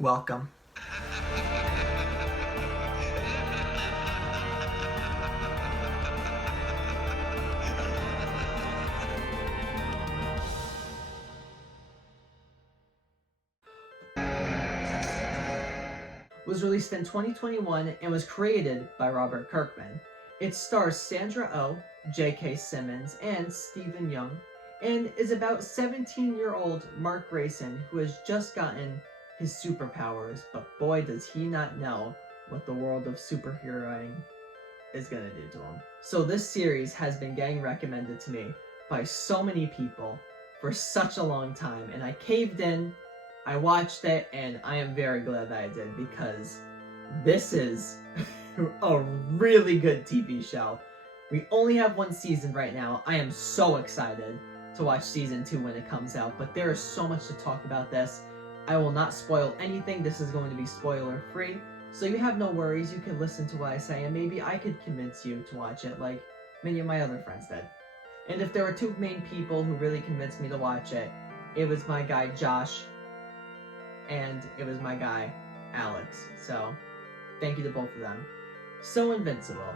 Welcome. Was released in 2021 and was created by Robert Kirkman. It stars Sandra Oh, J.K. Simmons, and Stephen Young, and is about 17-year-old Mark Grayson who has just gotten his superpowers, but boy does he not know what the world of superheroing is gonna do to him. So this series has been getting recommended to me by so many people for such a long time, and I caved in, I watched it, and I am very glad that I did, because this is a really good TV show. We only have one season right now. I am so excited to watch season 2 when it comes out, but there is so much to talk about this. I will not spoil anything. This is going to be spoiler free, so you have no worries. You can listen to what I say, and maybe I could convince you to watch it like many of my other friends did. And if there were two main people who really convinced me to watch it, it was my guy Josh and it was my guy Alex. So thank you to both of them. So Invincible.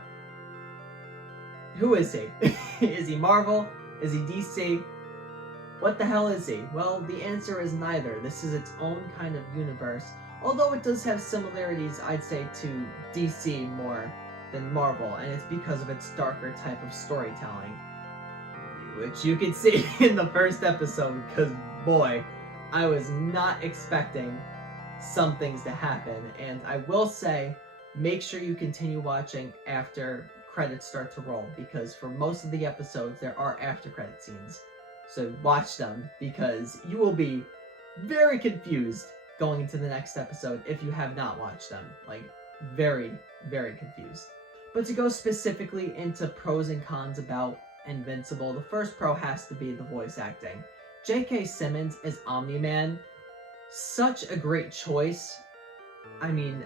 Who is he? Is he Marvel? Is he DC? What the hell is he? Well, the answer is neither. This is its own kind of universe, although it does have similarities, I'd say, to DC more than Marvel, and it's because of its darker type of storytelling, which you can see in the first episode, because boy, I was not expecting some things to happen. And I will say, make sure you continue watching after credits start to roll, because for most of the episodes there are after credit scenes. So watch them, because you will be very confused going into the next episode if you have not watched them. Like, very, very confused. But to go specifically into pros and cons about Invincible, the first pro has to be the voice acting. J.K. Simmons as Omni-Man, such a great choice. I mean,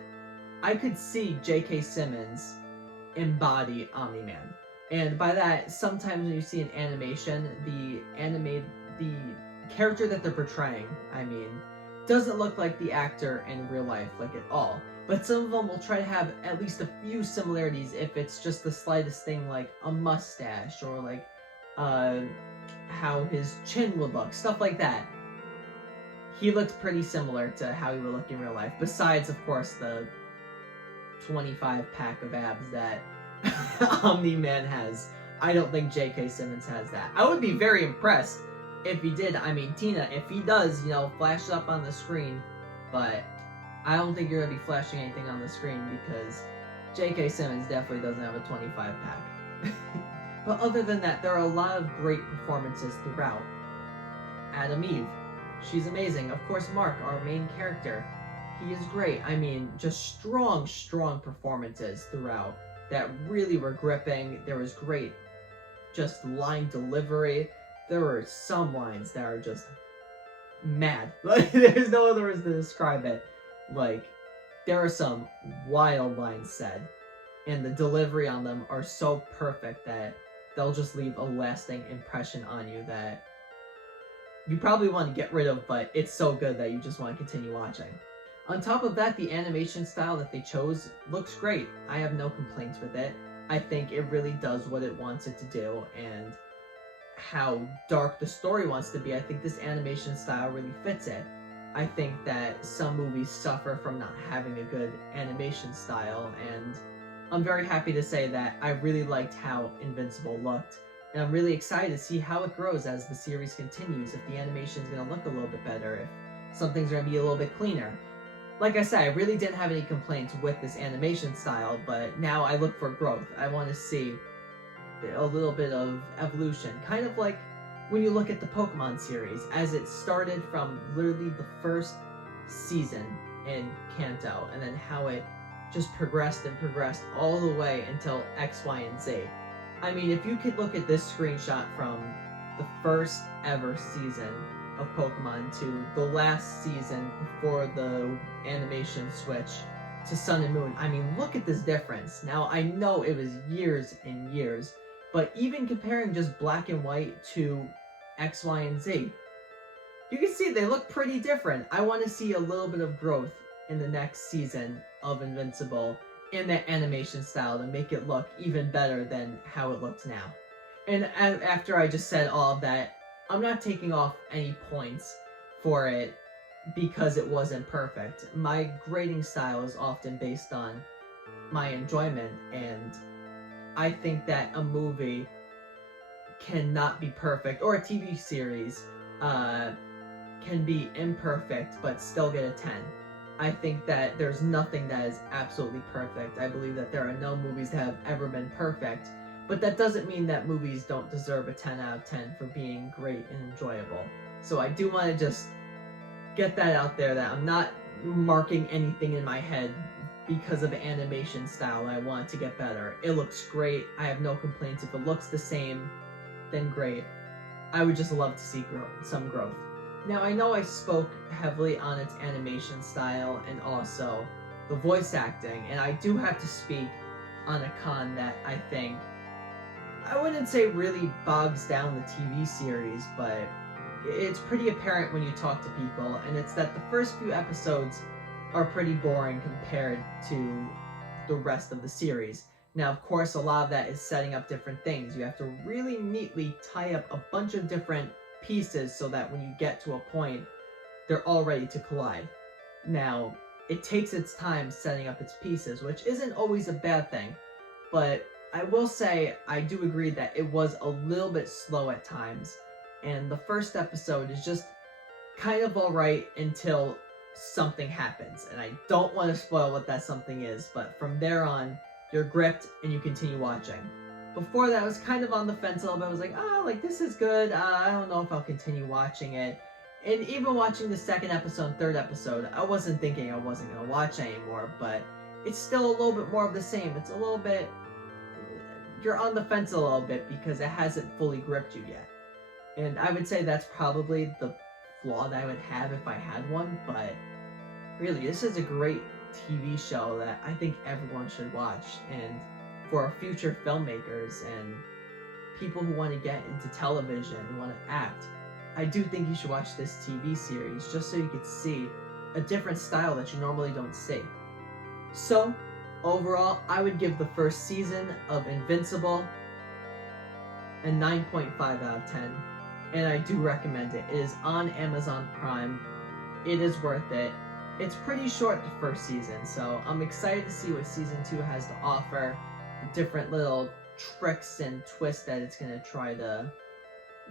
I could see J.K. Simmons embody Omni-Man. And by that, sometimes when you see an animation, the character that they're portraying, doesn't look like the actor in real life, like at all. But some of them will try to have at least a few similarities if it's just the slightest thing, like a mustache, or like how his chin would look, stuff like that. He looks pretty similar to how he would look in real life, besides, of course, the 25-pack of abs that Omni-Man has. I don't think J.K. Simmons has that. I would be very impressed if he did. I mean, Tina, if he does, flash it up on the screen, but I don't think you're going to be flashing anything on the screen, because J.K. Simmons definitely doesn't have a 25-pack. But other than that, there are a lot of great performances throughout. Adam Eve, she's amazing. Of course, Mark, our main character, he is great. I mean, just strong performances throughout that really were gripping. There was great just line delivery. There were some lines that are just mad. Like, there's no other words to describe it. Like, there are some wild lines said, and the delivery on them are so perfect that they'll just leave a lasting impression on you that you probably want to get rid of, but it's so good that you just want to continue watching. On top of that, the animation style that they chose looks great. I have no complaints with it. I think it really does what it wants it to do, and how dark the story wants to be. I think this animation style really fits it. I think that some movies suffer from not having a good animation style, and I'm very happy to say that I really liked how Invincible looked, and I'm really excited to see how it grows as the series continues, if the animation is going to look a little bit better, if something's going to be a little bit cleaner. Like I said, I really didn't have any complaints with this animation style, but now I look for growth. I want to see a little bit of evolution, kind of like when you look at the Pokemon series, as it started from literally the first season in Kanto, and then how it just progressed and progressed all the way until X, Y, and Z. I mean, if you could look at this screenshot from the first ever season of Pokemon to the last season before the animation switch to Sun and Moon, I mean, look at this difference. Now, I know it was years and years, but even comparing just black and white to X, Y, and Z, you can see they look pretty different. I want to see a little bit of growth in the next season of Invincible in that animation style to make it look even better than how it looks now. And after I just said all of that, I'm not taking off any points for it because it wasn't perfect. My grading style is often based on my enjoyment, and I think that a movie cannot be perfect, or a TV series can be imperfect but still get a 10. I think that there's nothing that is absolutely perfect. I believe that there are no movies that have ever been perfect, but that doesn't mean that movies don't deserve a 10 out of 10 for being great and enjoyable. So I do want to just get that out there, that I'm not marking anything in my head because of animation style. I want it to get better. It looks great. I have no complaints. If it looks the same, then great. I would just love to see some growth. Now, I know I spoke heavily on its animation style and also the voice acting, and I do have to speak on a con that I think, I wouldn't say really bogs down the TV series, but it's pretty apparent when you talk to people, and it's that the first few episodes are pretty boring compared to the rest of the series. Now, of course, a lot of that is setting up different things. You have to really neatly tie up a bunch of different pieces so that when you get to a point, they're all ready to collide. Now, it takes its time setting up its pieces, which isn't always a bad thing, but I will say I do agree that it was a little bit slow at times, and the first episode is just kind of alright until something happens, and I don't want to spoil what that something is, but from there on, you're gripped and you continue watching. Before that, I was kind of on the fence a little bit. I was like, this is good. I don't know if I'll continue watching it. And even watching the second episode and third episode, I wasn't thinking I wasn't going to watch anymore, but it's still a little bit more of the same. It's a little bit, you're on the fence a little bit because it hasn't fully gripped you yet. And I would say that's probably the flaw that I would have if I had one, but really, this is a great TV show that I think everyone should watch. And for future filmmakers and people who want to get into television and want to act, I do think you should watch this TV series just so you could see a different style that you normally don't see. So, overall, I would give the first season of Invincible a 9.5 out of 10, and I do recommend it. It is on Amazon Prime. It is worth it. It's pretty short, the first season, so I'm excited to see what season 2 has to offer. The different little tricks and twists that it's going to try to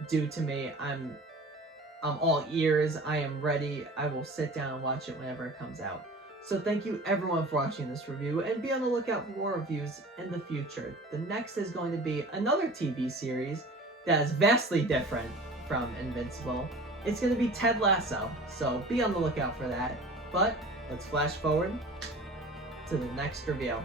do to me. I'm all ears. I am ready. I will sit down and watch it whenever it comes out. So thank you everyone for watching this review, and be on the lookout for more reviews in the future. The next is going to be another TV series that is vastly different from Invincible. It's going to be Ted Lasso, so be on the lookout for that. But let's flash forward to the next review.